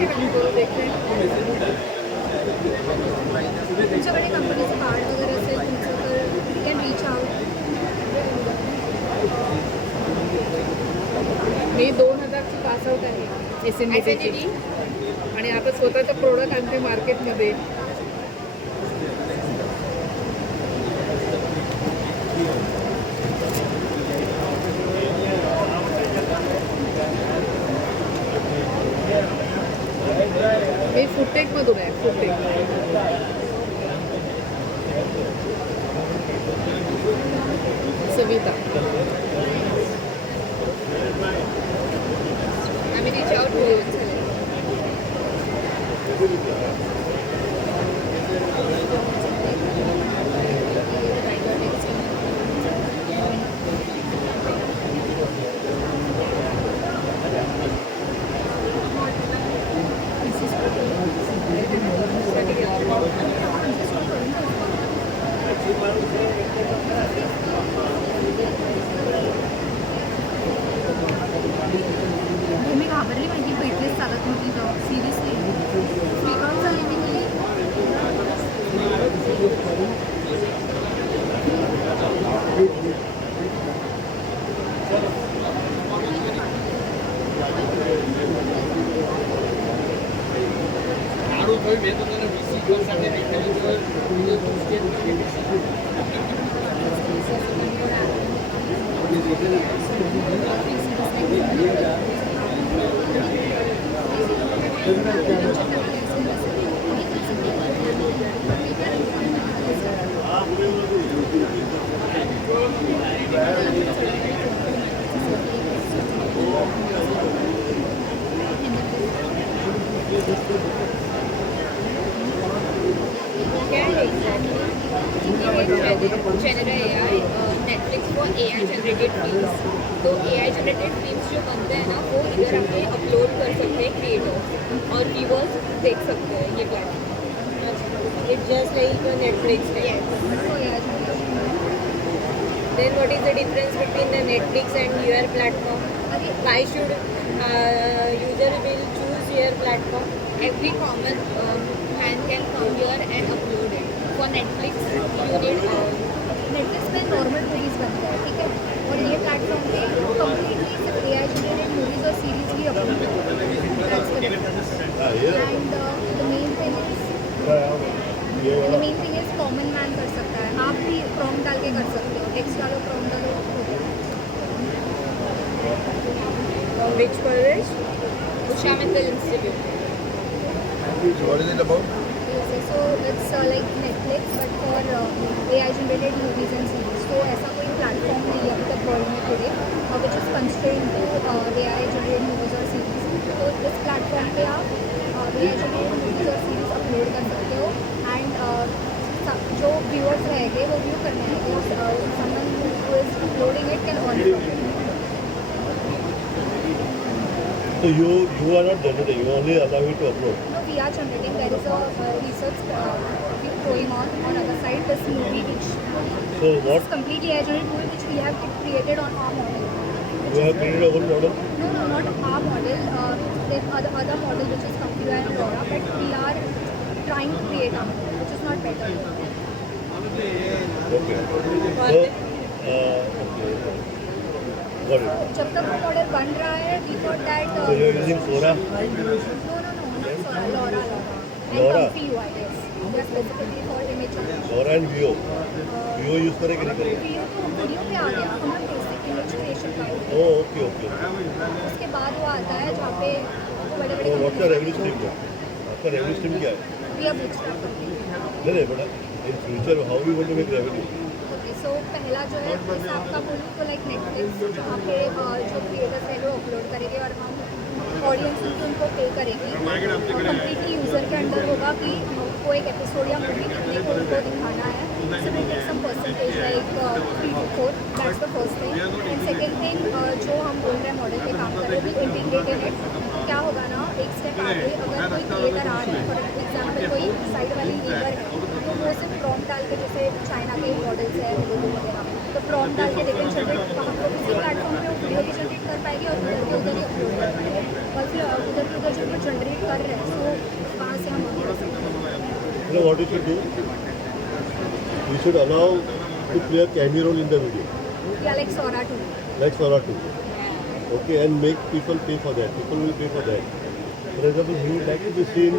है ना, तो देखते हैं तुमच्याकडे कंपनीचं कार्ड वगैरे असेल तुमचं तर यू कॅन रीच आउट. मी 2000ची पासआउट आहे SNDTची आणि आता स्वतःचं प्रोडक्ट आणते मार्केटमध्ये. हे फुटेकमधून आहे, फुटेक. सविता आम्ही रीच आउट होऊ. मी घाबरली माहिती भेटलेच चालत नव्हती तर सिरियसली स्पीकआउट झाली मी general AI Netflix for AI generated films. तो AI जनरेटेड फिल्म्स जो बनते हैं ना वो इधर आके अपलोड कर सकते हैं क्रिएटर्स और व्यूअर्स देख सकते हैं ये platform. It's just like Netflix. Then what is the difference between the Netflix and your platform? Why should user will choose your platform? Every common man can come here and upload it. For Netflix, you need Netflix पे normal movies बनता है, ठीक है, और ये platform पे completely सिर्फ AI generated movies और सीरीज़ ही अपलोड करते हैं. And the main thing is common man कर सकता है. आप भी प्रॉम्प्ट डाल के कर सकते हो, टेक्स्ट डालो, प्रॉम्प्ट डालो, हो गया. which college? Usha Mittal Institute. What is it about? So it's like Netflix but for AI generated movies and series. तो ऐसा कोई प्लेटफॉर्म नहीं है अभी तक वर्ल्ड में today which is constraint to AI generated movies और सीरीज. तो इस प्लेटफॉर्म पे आप AI generated movies और सीरीज अपलोड कर सकते हो एंड जो व्यूअर्स रहेंगे वो व्यू करने आएंगे. Someone who is uploading it can earn from it. So you are not generating, you only allow it to upload. No, we are generating. There is a research going on other side. This movie which So is what completely AI generated movie which we have created on our model. you have created a whole model? No, not our model. There's other model which is Computer and LoRa, but we are trying to create our model, which is not better. Okay. So okay. Got it. जब तक वो model बन रहा है, we thought that. So you are using Sora? No, not Sora. LoRa. And LoRa? Comfy UI, yes. They are specifically for image generation. Sora and Vio. Vio use करें कि नहीं करें? वीडियो पे आ गया, हम लोग बेसिक इमेज क्रिएशन का ही. Oh, okay, okay. उसके बाद वो आता है जहाँ पे बड़े So बड़े what's your revenue stream? आपका revenue stream क्या है? We are bootstrap company. नहीं but in future how you want to make revenue? Okay, so पहला जो है जैसे आपका बोलूँ तो लाइक नेटफ्लिक्स जहाँ पे जो क्रिएटर्स है वो अपलोड करेंगे और हम ऑडियंस उनको पे करेगी. कम्प्लीटली यूज़र के अंडर होगा कि कोई एक एपिसोड या मूवी कितने को उनको दिखाना है. So we take some percentage like 3 to 4. That's the first thing. And second thing जो हम बोल रहे हैं मॉडल पे काम कर रहे हैं वी इंटीग्रेटेड इट. क्या होगा ना, एक स्टेप आगे अगर कोई क्रिएटर आ रहा है, फॉर एग्जाम्पल कोई साइड वाली लीडर है तो वो सिर्फ प्रॉम्प्ट डाल के, जैसे चाइना के मॉडल्स है वगैरह, तो प्रॉम्प्ट डाल के लेकिन जनरेट हम लोग किसी प्लेटफॉर्म पे वीडियो भी जनरेट कर पाएंगे और उधर के उधर ही अपलोड कर पाएंगे और फिर उधर उधर जो जनरेट कर रहे हैं सो वहाँ से हम मंगा सकते हैं। You know what you should do? You should allow to play a cameo role in the video, या like Sora two like Sora 2. Okay, and make people pay for that. People will pay for that. For example, he would like to be seen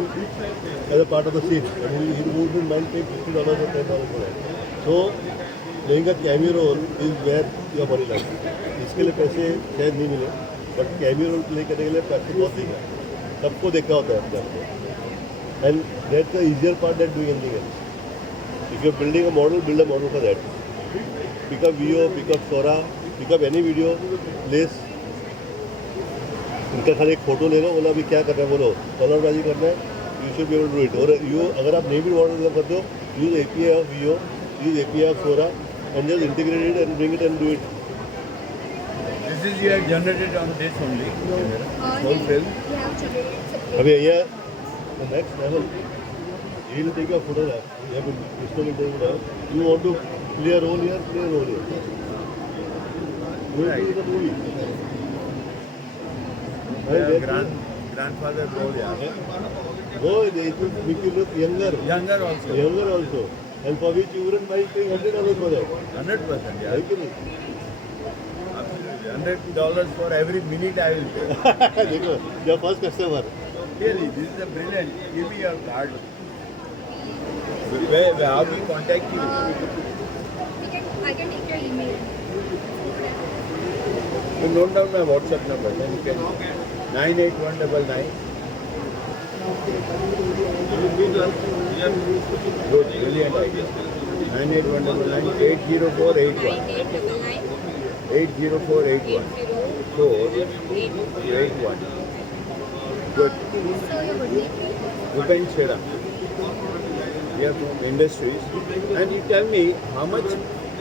as a part of the scene, and he wouldn't mind paying $50 or $10 for that. So, playing a cameo role is where your money lies. इसके लिए पैसे शायद नहीं मिले, but cameo role play करने के लिए पैसे बहुत दिखा है, सबको देखा होता है अपने आप को, and that's the easier part that doing anything else. If you are building a model, build a model for that. Pick up Veo, pick up Sora, pick up any video, place. उनका खाली एक photo ले लो, बोला अभी क्या करना है, बोलो कलरबाजी करना है, you should be able to do it. और यू अगर आप नहीं भी मॉडल करते हो, use API of Veo, use API of Sora, and just integrate it and bring it and do it. This is you have generated on this only. Whole film. अभी यहाँ next level ये will take a photograph. You have to take a photograph. You want to play a role here, play a role here. You will be the movie. Grandfather role, yeah. Go, it will make you look younger. Younger also. Younger also. And for which you wouldn't mind paying $100 for that. 100%, yeah. Right? $100 for every minute I will pay. देखो, your first customer. Really, this is a brilliant. Give me your card. Where how we contact you? I can take your email. You note down my WhatsApp number. Then you can 98199. Good, brilliant idea. 98199 80481. 80481. 481. Good. So your good name? Rupen Chera. We are from industries. And you tell me how much,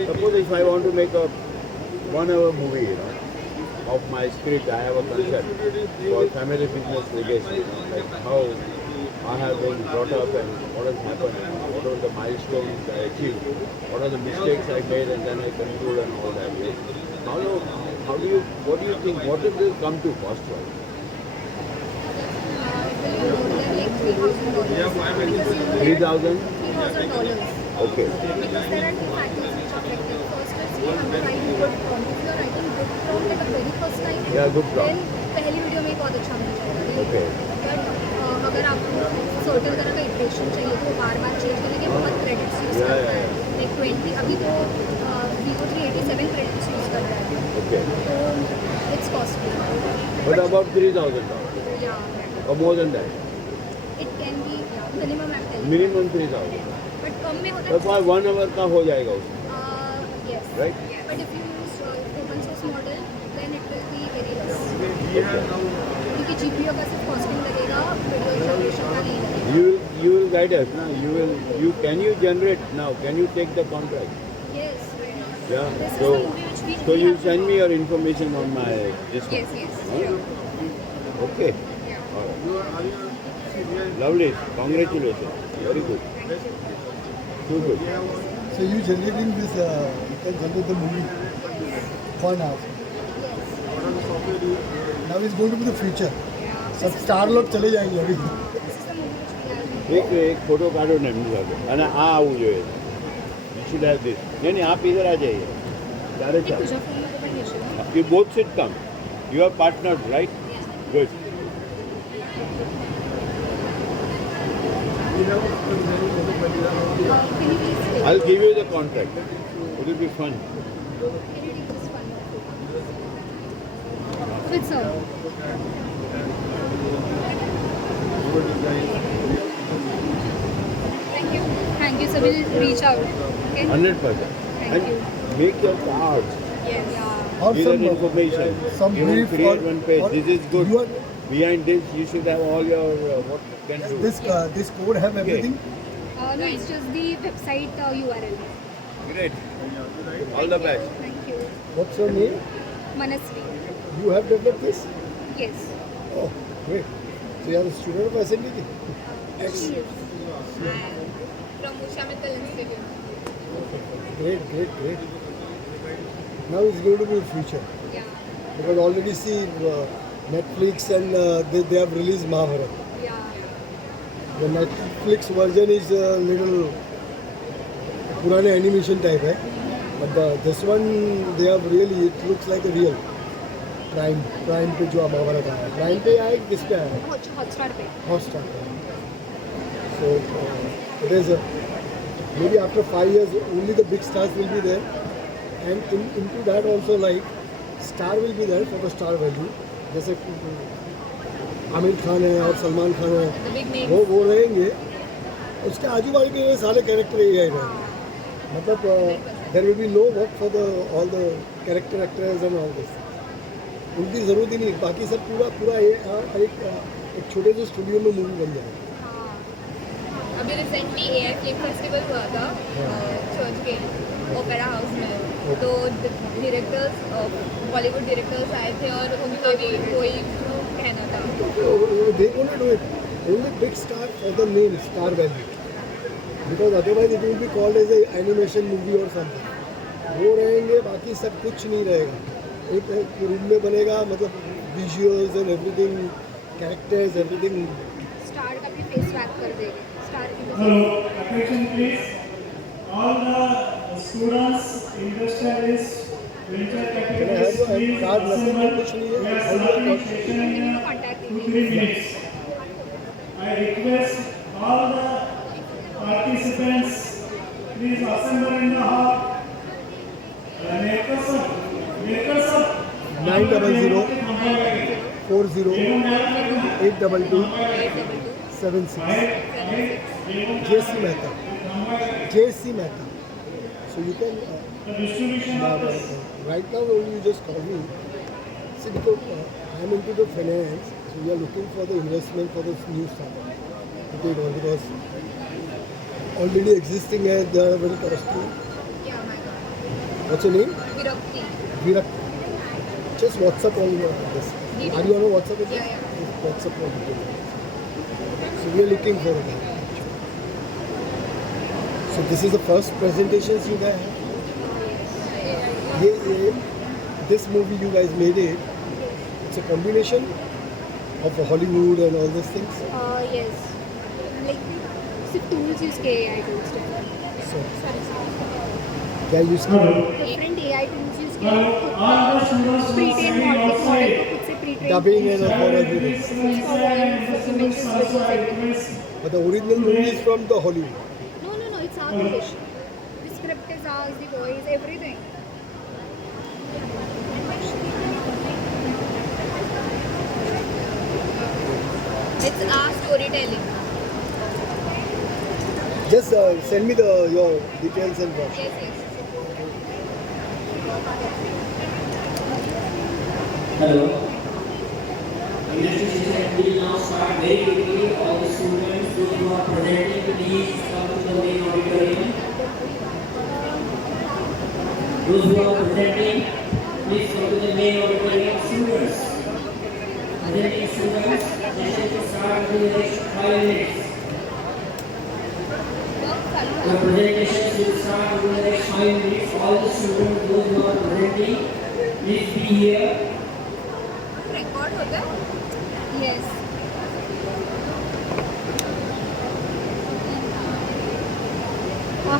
suppose if I want to make a 1 hour movie, of my script, I have a concept for family business legacy, like how I have been brought up and what has happened, what are the milestones I achieved, what are the mistakes I made and then I conclude and all that. How do you, what do you think, what will this come to cost-wise? It will be more than like $3,000. 3,000? $3,000. Okay. Because there are two factors which are affected. First is we have to write good prompt. If you are writing good prompt at the very first time, Yeah, good prompt. then पहली video में बहुत अच्छा मिल जाएगा. Okay. But अगर आपको certain तरह का iteration चाहिए तो बार बार चेंज करने के बहुत क्रेडिट्स यूज़ Yeah, करता है. yeah, लाइक 20 अभी तो Vivo 387 क्रेडिट्स यूज़ कर रहा है. Okay. तो इट्स कॉस्टली. What about $3,000? या Or more than that? It can be minimum eight Minimum 3,000. But कम में होता तो है. 1 hour का हो जाएगा उसमें, Yes. right? But if you use open source model, then it will be very less. Okay. क्योंकि GPU का सिर्फ कॉस्टिंग लगेगा, वीडियो जनरेशन का नहीं लगेगा. You will guide us, no? Can you generate now? Can you take the contract? Yes. Yeah. This is So the movie which we you have send to me your information on my this one. Yes, yes. Huh? Okay. All right. Lovely. Congratulations. Very good. Too good. So you generating this, you can generate the movie for now. Now it's going to be the future. सब star लोग चले जाएंगे अभी. This is the movie which we have. एक photo काढो ને એમની સાથે અને આ આવવું જોઈએ. You should have this. नहीं आप इधर आ जाइए. ત્યારે एक ચાલો. तुझ्या फोनमध्ये पण घेशील. You both should come. You are partners, right? Good. Can you please take? I'll give you the contract. It will be fun. Can you take this one? With sir. Thank you. Thank you. So we'll reach out. Okay. 100%. Thank you. And make your cards. Yes. Yeah. और Give some that information. some Even brief create or- one page. or This is good. you are- Behind this, you should have all your what you can do. this code have Okay. everything. No, it's just the website URL. Great. All the best. Thank you. What's your name? Manasvi. You have developed this? Yes. Oh, great. So you are a student of SNDT? She is. From Usha Mittal Institute. Great. Now it's going to be the future. Yeah. Because already see Netflix and they have released Mahabharat. Yeah. The Netflix version is a little purane animation type है. But this one they have really, it looks like a real Prime पे जो Mahabharat आया. Prime पे आया किस पे आया? Hotstar पे. Hotstar. So it is maybe after 5 years only the big stars will be there, and into that also like star will be there for the star value. जैसे आमिर खान है और सलमान खान है, The big names. वो रहेंगे. उसके आजू बाजू के सारे कैरेक्टर यही आएंगे. मतलब there will be no work for the all the character actors and all this. उनकी ज़रूरत ही नहीं. बाकी सब पूरा एक छोटे से स्टूडियो में मूवी बन जाएगा. अभी रिसेंटली एआई फिल्म फेस्टिवल हुआ था चर्च के ओपेरा हाउस में, तो डायरेक्टर्स बॉलीवुड डायरेक्टर्स आए थे और उनका भी वही कहना था. They won't do it. Only big star for the name, star value. Because otherwise it will be called as a animation movie or something. वो रहेंगे, बाकी सब कुछ नहीं रहेगा. एक रूम में बनेगा, मतलब visuals and everything, characters, everything. Star का भी फेस वैक कर देंगे. स्टार की भी. Hello, attention please. All the students, industrialists, venture Can I have capitalists, your please card? Nothing, assemble. कुछ नहीं है. We are How do I starting got? session in Contact 2-3 minutes. I request all the participants, please assemble in the hall. Make us up. 900 40 822 76. JC Mehta. So you can right now you just call me. See, because I am into the finance, so we are looking for the investment for this new startup. Because already existing and they are very costly. Yeah, my God. What's your name? विरक्ति. Virat. Just WhatsApp on this. Are you on a WhatsApp with Yeah, us? yeah. WhatsApp on details. So we are looking for it. So this is the first presentations you guys have. This movie you guys made it. It's a combination of Hollywood and all these things. Yes. Like सिर्फ tools use किए AI tools थे. So क्या use किया? Different AI tools use किए. All the students who are Pre-trained standing model को outside. खुद से pre-trained. Dubbing and for everything. For voice, images, videos, everything. But the original movie is from the Hollywood. No, it's our creation. The script is ours, the voice, everything. It's our storytelling. Just send me your details and what. Yes. Hello. Industry session will now start very quickly. All the students who are presenting, please come to the main auditorium. Those who are presenting, please come to the main auditorium. Students, presenting students, session will start in the next 5 minutes. The presentations will start in the next 5 minutes. All the students, those who are presenting, please be here. Record होता है? Yes.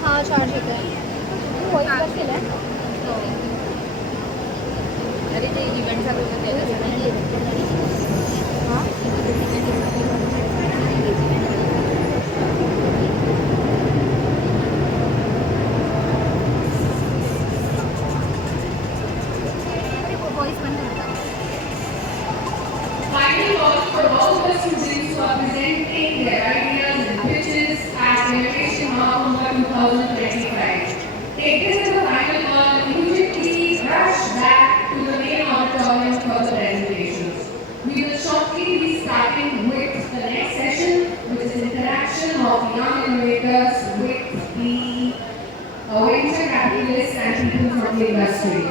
हाँ charge होता है. Voice कर केला है. अरे ते इव्हेंट चालू केलं वॉइस बंद करता है. Final call for all the students who are presenting their ideas and pitches at Innovation Mahamundra 2025. Take this as a final call and immediately rush back to the main auditorium for the presentations. We will shortly be starting with the next session, which is interaction of young innovators with the venture capitalists and people from the industry.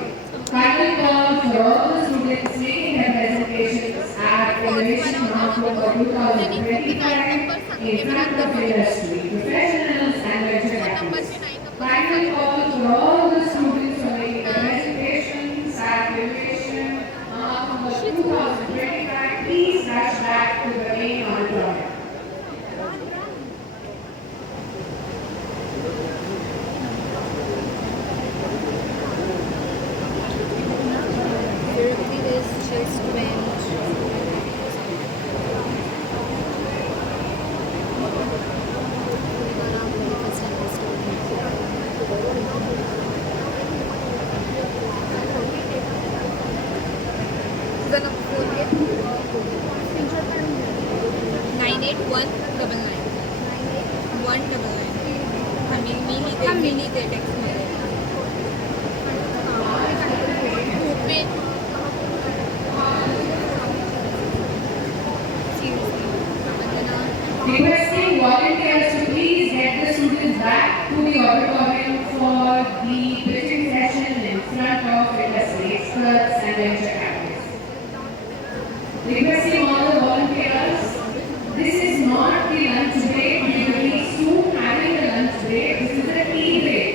Final call for all the students making their presentations at Innovation Mahamundra 2025 in front of industry, professionals and venture capitalists. Final call for all the students who are making their presentations at Innovation Mahamundra 2025 98199199 मी लिहिते टेक्स्टमध्ये Requesting volunteers to please get the students back to the auditorium for the bridging session in front of industry experts and venture capitalists. Requesting all the volunteers, this is not the lunch break. We will be soon having the lunch break. This is the tea break.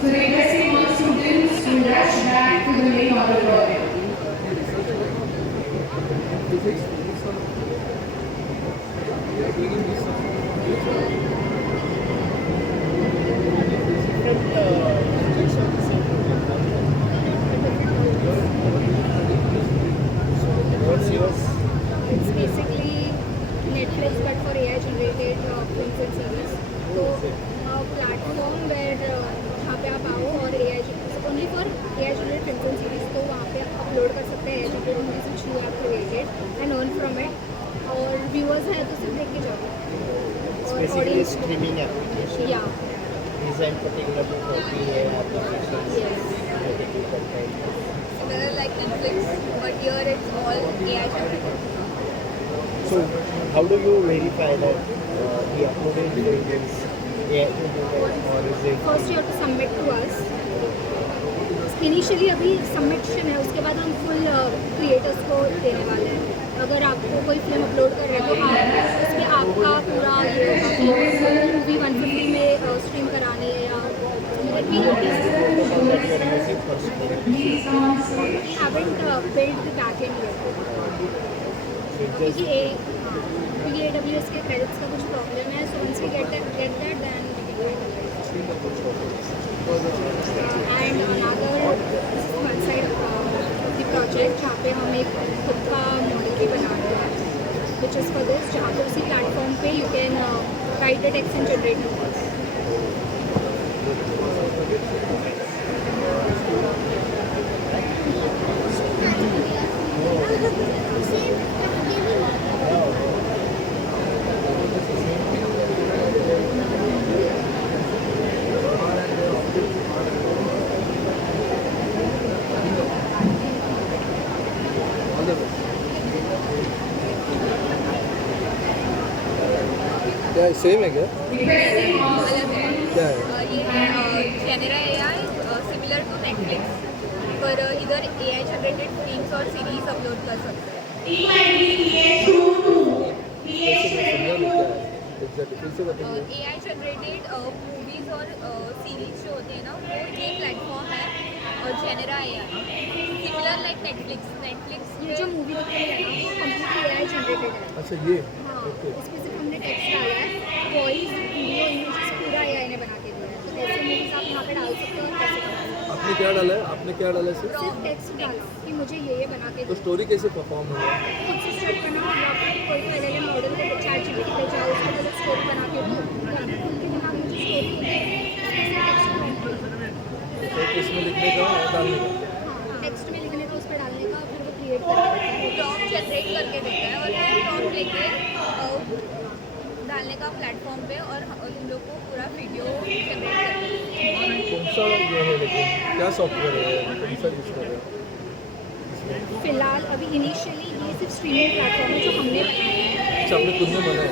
So requesting all students to rush back to the main auditorium. It's basically Netflix but for AI generated films and series. तो platform where जहाँ पे आप आओ और AI only for AI generated films and series, तो वहाँ पे upload कर सकते हैं AI generated movies which you have created and earn from it. और व्यूअर्स हैं तो सिर्फ देख के जाओ. Basically a streaming application Yeah. designed particularly for the applications. Yes. similar like Netflix, but here it's all AI generated. So how do you verify that the uploaded video is AI generated or is it? First you have to submit to us. Initially अभी submission है, उसके बाद हम full creators को देने वाले हैं. अगर आपको कोई फिल्म अपलोड कर रहे हो तो आप उसमें आपका पूरा ये मूवी 150 में स्ट्रीम करानी है या haven't built the backend yet. क्योंकि AWS के क्रेडिट्स का कुछ प्रॉब्लम है, so once we get that then we can and another one side of the project जहाँ पे हम एक खुद का मॉडल भी बना रहे हैं, which is for this, जहाँ पे उसी प्लेटफॉर्म पे you can write the text and generate numbers. क्या सेम है क्या? क्या है? ये है Genera AI similar to Netflix, पर इधर AI जनरेटेड फिल्म्स और सीरीज अपलोड कर सकते हैं. AI जनरेटेड मूवीज और सीरीज जो होते हैं ना, वो ये प्लेटफॉर्म है और Genera AI similar like Netflix ये जो मूवी दिख रही है ना वो कंप्लीटली AI जनरेटेड है. अच्छा ये हाँ, इसमें सिर्फ हमने टेक्स्ट डाला है, वॉइस वीडियो इमेजेस पूरा AI ने बना के दिया है. तो ऐसे मूवीज आप यहाँ पे डाल सकते हो और पैसे कमा सकते हो. आपने क्या डाला है? आपने क्या डाला है? सिर्फ टेक्स्ट डाला कि मुझे ये बना के तो दो. स्टोरी कैसे परफॉर्म हुआ? खुद से स्टोरी बनाओ या फिर कोई पहले मॉडल को ChatGPT पे जाओ, उसको पहले स्टोरी बना के दो, खुद के दिमाग में जो स्टोरी है तो इसमें लिखने का और डालने का? टेक्स्ट में लिखने का, उस पर डालने का, फिर वो क्रिएट करके प्रॉम्प्ट जनरेट करके देता है और हम प्रॉम्प्ट लेके डालने का प्लेटफॉर्म पे और हम लोग को पूरा वीडियो जनरेट करके कौन सा ये है, लेकिन क्या सॉफ्टवेयर है, कौन सा यूज़ कर रहे हैं? फिलहाल अभी इनिशियली ये सिर्फ स्ट्रीमिंग प्लेटफॉर्म है जो हमने बनाया है. अच्छा आपने खुद में बनाया?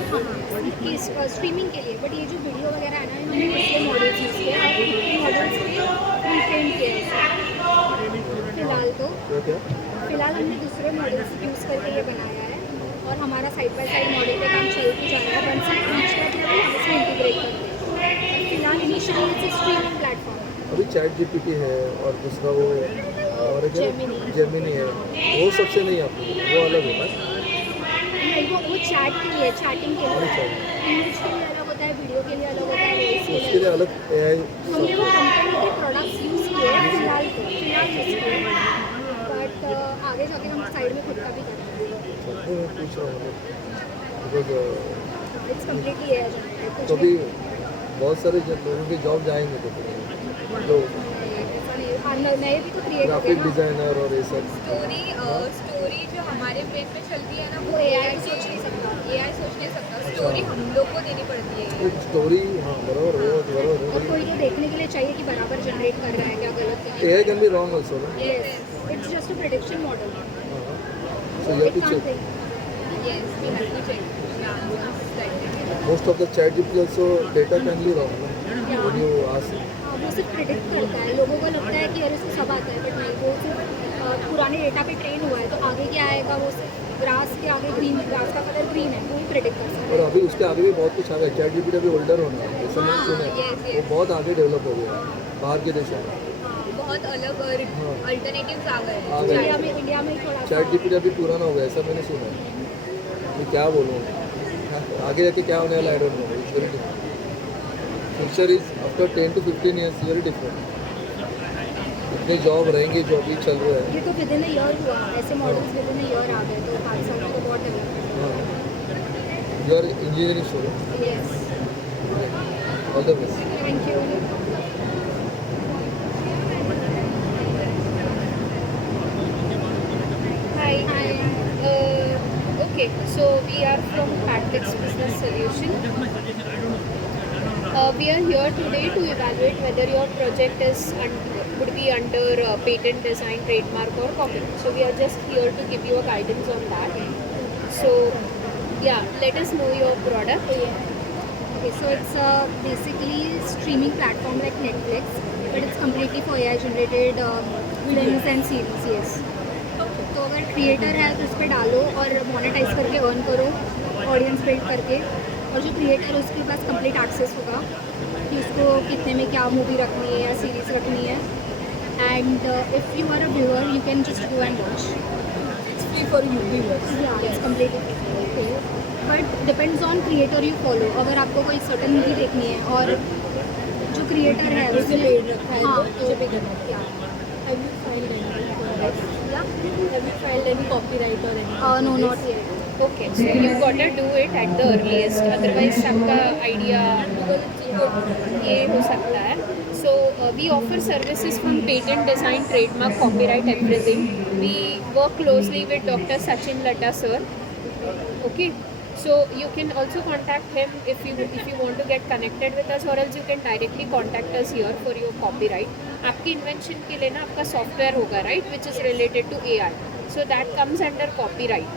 हाँ, स्ट्रीमिंग के लिए. बट ये जो वीडियो वगैरह है ना, हमने दूसरे मॉडल्स यूज़ किए और मॉडल्स पे रिट्रेन किए. फिलहाल तो क्या? फिलहाल हमने दूसरे मॉडल्स यूज़ करके ये बनाया है और हमारा साइड बाय साइड मॉडल पे काम चल के जा रहा है. Once we reach that level हम इसमें इंटीग्रेट करते हैं. फिलहाल इनिशियली इट्स स्ट्रीमिंग प्लेटफॉर्म. अभी ChatGPT है और दूसरा वो और जेमिनी है, वो सबसे नहीं आपको, वो अलग होता है? नहीं, वो चैट के लिए, चैटिंग के लिए, इमेज के लिए अलग होता है, वीडियो के लिए अलग होता है, वॉइस के उसके लिए अलग AI हमने वो कंपनी के प्रोडक्ट्स यूज़ किए फिलहाल यूज़ किए. बट आगे जाके हम साइड में खुद का भी करेंगे. मैं पूछ रहा हूँ because it's completely AI generated. तो भी बहुत सारे लोगों के जॉब जाएंगे तो फिर जो नए भी तो क्रिएट हो गए ग्राफिक ना. डिज़ाइनर और ये सब. स्टोरी जो हमारे पेज पे चलती है ना, वो AI सोच नहीं सकता. AI सोच नहीं सकता, स्टोरी हम लोग को देनी पड़ती है। स्टोरी हाँ बराबर और बराबर कोई ये देखने के लिए चाहिए कि बराबर जनरेट कर रहा है क्या गलत है। AI can be wrong also, no? Yes, it's just a prediction model. So you have It to can't check. think. Yes, we have to check the answers slightly. Most of the ChatGPT also data can be wrong, no? When you ask. हाँ, वो सिर्फ predict करता है। लोगों को लगता है कि अरे इसको सब आता है, बट नहीं, वो सिर्फ पुराने डेटा पे ट्रेन हुआ है। तो आगे क्या आएगा, वो सिर्फ ग्रास के आगे ग्रीन, ग्रास का कलर ग्रीन है, वो ही प्रिडिक्ट कर सकता और है। अभी उसके आगे भी बहुत कुछ आ गया। ChatGPT अभी ओल्डर होना है, ऐसा मैंने सुना है। yes, yes. वो बहुत आगे डेवलप हो गया बाहर के देशों में। बहुत अलग अल्टरनेटिव्स आ गए आ हैं। गए। इंडिया में थोड़ा सा ChatGPT अभी पुराना हो गया, ऐसा मैंने सुना है। मैं क्या बोलूँ, आगे जाके क्या होने वाला, I don't know. It's very different. Future is after 10 to 15 years very different. इतने जॉब रहेंगे जो अभी चल रहा है। ये तो विद इन अ ईयर हुआ, ऐसे models within a year आ गए, तो 5 साल में तो बहुत डेवलपमेंट हाँ, यू आर इंजीनियरिंग स्टूडेंट, है। Yes, all the best. Thank you. Hi. Okay, so we are from Patlix Business Solution. We are here today to evaluate whether your project would be under patent, design, trademark, or copyright. So we are just here to give you a guidance on that. So yeah, let us know your product. Okay, so it's basically streaming platform like Netflix, but it's completely for AI generated films and series. Yes. तो अगर creator है तो इस पर डालो और monetise करके earn करो, ऑडियंस बिल्ड करके। और जो क्रिएटर है उसके पास कंप्लीट एक्सेस होगा कि उसको कितने में क्या मूवी रखनी है या सीरीज रखनी है। And if you are a viewer you can just go and watch. It's free for you viewers. या it's completely but depends on creator you follow. अगर आपको कोई सर्टन मूवी देखनी है और जो क्रिएटर है उसने पेड रखा है हाँ तो मुझे पे करना है। या Have you filed any copyright or anything? No not yet. Okay, so you gotta do it at the earliest. Otherwise, आपका idea ये हो सकता है. So we offer services from patent, design, trademark, copyright, everything. We work closely with Dr. Sachin Latta sir. Okay. So you can also contact him if you want to get connected with us, or else you can directly contact us here for your copyright. आपकी invention के लिए ना आपका software होगा, right, which is related to AI. So that comes under copyright.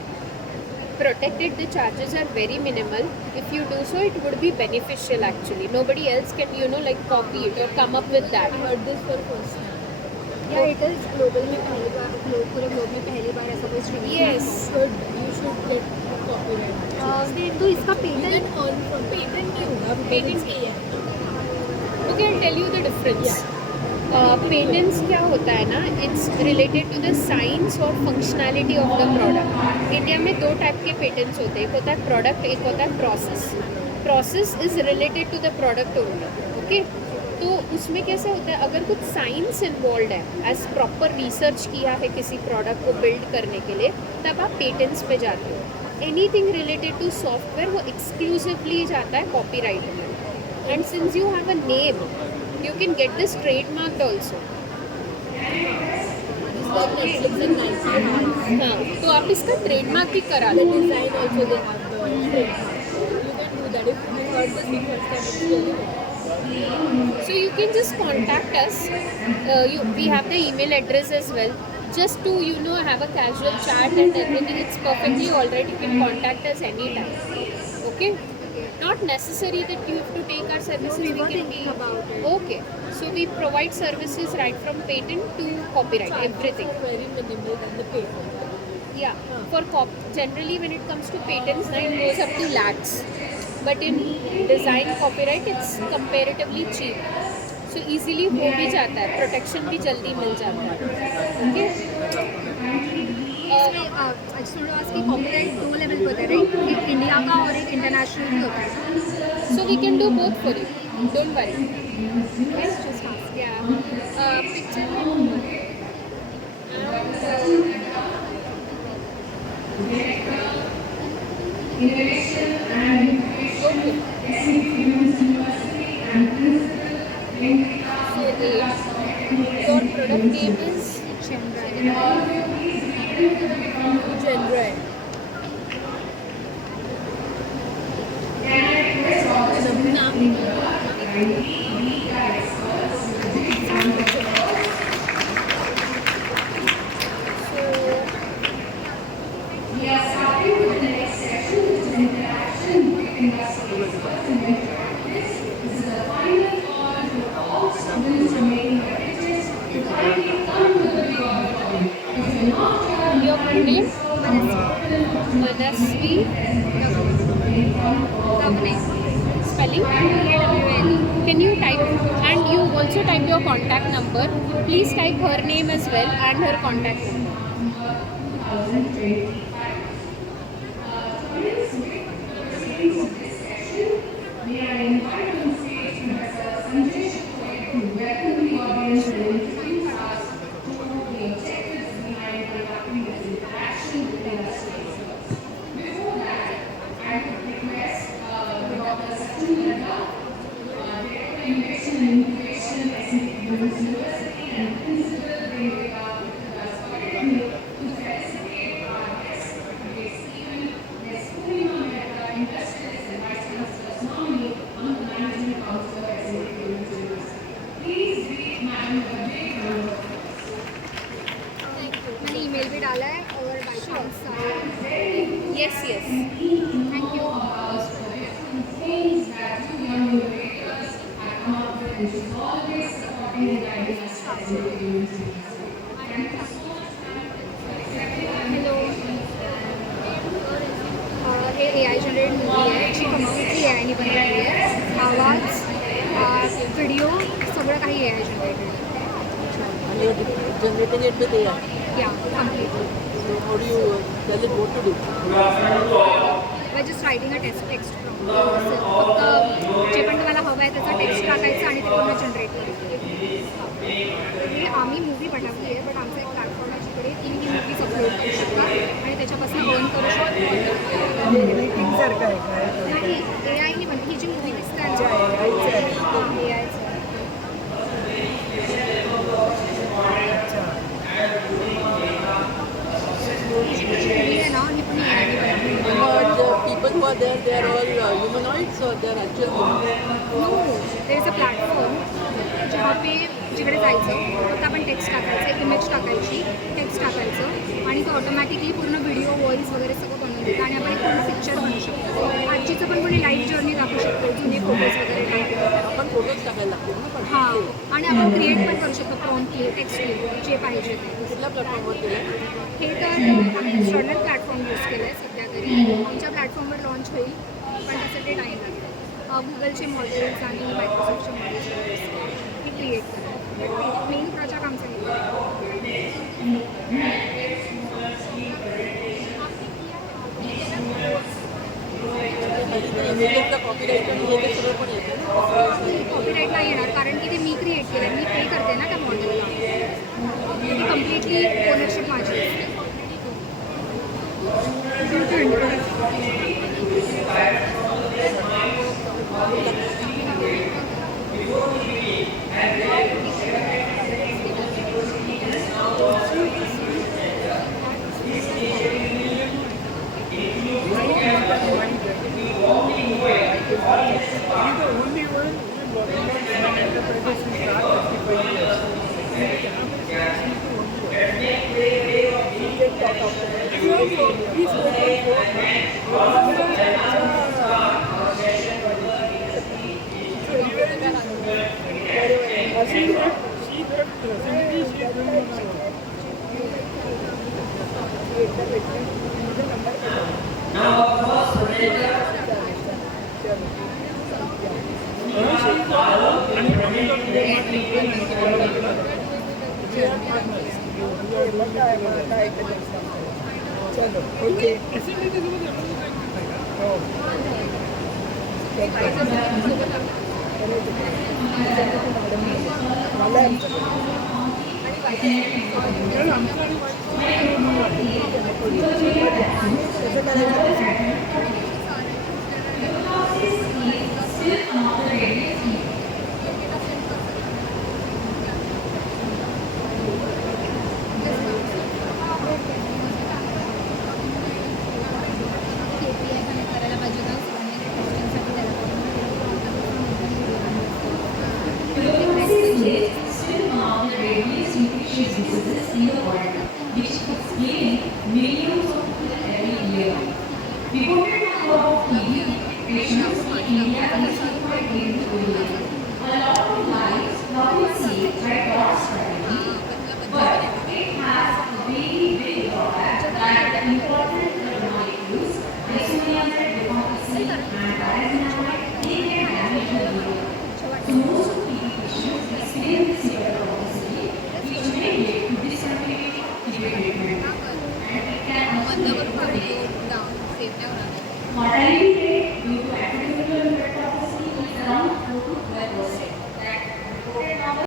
Protected, the charges are very minimal. If you do so, it would be beneficial actually. Nobody else can, like copy it or come up with that. I heard this for first time. या it is global में पहली बार, पूरे globe में पहली बार ऐसा कोई streaming. Yes. You should get copyright. तो इसका patent Patent on from patent नहीं होगा, patent ही है. Okay, I'll tell you the difference. Patents क्या होता है ना, it's related to the science और functionality of the product. India में 2 टाइप के पेटेंट्स होते हैं, एक होता है प्रोडक्ट, एक होता है process. Process is related to the product only. Okay, तो उसमें कैसे होता है, अगर कुछ साइंस इन्वॉल्व है, एज प्रॉपर रिसर्च किया है किसी प्रोडक्ट को बिल्ड करने के लिए, तब आप पेटेंट्स पे जाते हो. एनीथिंग रिलेटेड टू सॉफ्टवेयर वो एक्सक्लूसिवली जाता है कॉपीराइट में. And since you have a name, you can get this trademarked also. Like Netflix and Nike have. हाँ, तो आप इसका ट्रेडमार्क भी करा The low. design also they have the trademark. You can do that if you heard this the first time. It's really good. So you can just contact us. We have the email address as well. Just to have a casual chat and everything. It's perfectly alright. You can contact us anytime. Okay. Not necessary that you have to take our services. we were can thinking about it. Okay. So we provide services right from patent to copyright, everything. Charges are very minimal than the patent. Yeah. For generally when it comes to patents, now it goes up to lakhs. But in design copyright, it's comparatively cheap. So easily हो भी जाता है, protection भी जल्दी मिल जाता है. Okay. इसमें की कॉपीराइट 2 लेवल पे होता है, राइट? एक इंडिया का और एक इंटरनेशनल भी होता है. So we can do both for you. Don't worry. Okay. Just ask. Yeah. Picture. Your product name is Genre. We are starting with the next section, which is interaction with investigators and interactives. This is the final call to all students remaining repeaters to kindly come to the big auditorium. If you're not here, Your full name? Manasvi. Spelling? Can you type, and you also type your contact number. Please type her name as well and her contact number. May I invite on stage Professor Sanjay Shukla to welcome the audience and introduce us to the objectives behind conducting this interaction with investigators. Before that, I would request Dr. Sachin Ladda, Director of Innovation and Incubation, SNP Women's University, and Principal Brahmika Polytechnic, to felicitate our guests for today's event, Ms. Purnima Mehta, Industrialist and Vice Chancellor's nominee on the Managing Council of SNP Women's University. Please greet Madam a big round of applause. मैंने email भी डाला है और by chance Yes, yes. Thank you Things that you young innovators have come up with, and she's always supporting and guiding us as SNP Women's University. Thank you so much. Hello hey AI generate movie आहे जी completely AIने बनवली आहे आवाज video सगळं काही AI generated And you're generating it with AI. या completely So how do you tell it what to do? By just writing a text फक्त जे पण तुम्हाला हवं आहे त्याचा टेक्स्ट टाकायचं आणि ते पूर्ण जनरेट करायचं म्हणजे आम्ही मूवी बनवली आहे बट आमचं एक प्लॅटफॉर्म आहे जिकडे तुम्ही ही मूवीज अपलोड करू शकता आणि त्याच्यापासून अर्न करू शकता नाही AIने बनली ही जी मूवी दिसते AIचं मूवी आहे ना ही पण AIने बनवली But the people who are there, they are all humanoids or they are actual humans? No there is a platform जहाँ पे जिकडे जायचं फक्त आपण टेक्स्ट टाकायचं इमेज टाकायची टेक्स्ट टाकायचं आणि तो ऑटोमॅटिकली पूर्ण व्हिडिओ व्हॉईस वगैरे सगळं बनवून देतं आणि आपण एक पूर्ण पिक्चर बनवू शकतो आजचीचं पण कोणी लाईफ जर्नी दाखवू शकतो जुने फोटोज वगैरे टाकून आपण फोटोज टाकायला लागतील ना पण हां आणि आपण क्रिएट पण करू शकतो प्रॉम्प्टली टेक्स्टली जे पाहिजे ते कुठल्या प्लॅटफॉर्मवर केलं? हे तर आम्ही एक्सटर्नल प्लॅटफॉर्म यूज केलं आहे सध्या तरी आमच्या प्लॅटफॉर्मवर लॉन्च होईल पण त्यासाठी टाईम लागेल गुगलचे मॉडेल्स आणि मायक्रोसॉफ्टचे मॉडेल्स हे क्रिएट करा मेन प्रोजेक्ट आमचा हे इमिडिएटला कॉपीराईट आणि हे ते सगळं पण येतं ना? कॉपीराईट नाही येणार कारण की ते मी क्रिएट केलं मी पे करते ना त्या मॉडेलला ती कम्प्लिटली ओनरशिप माझी असते Now, of course, presenter. reported number of TB patients in India is 2.8 million. A lot of lives not been saved by dog strategy, but it has a very big drawback that the important molecules, isoniazid, rifampicin, and diazinamide, they can damage the liver. So most of TB patients experience severe toxicity, which may lead to discontinuity of TB treatment, and it can also lead to mortality rate due to accidental liver toxicity is around 4 to 12%. That reported number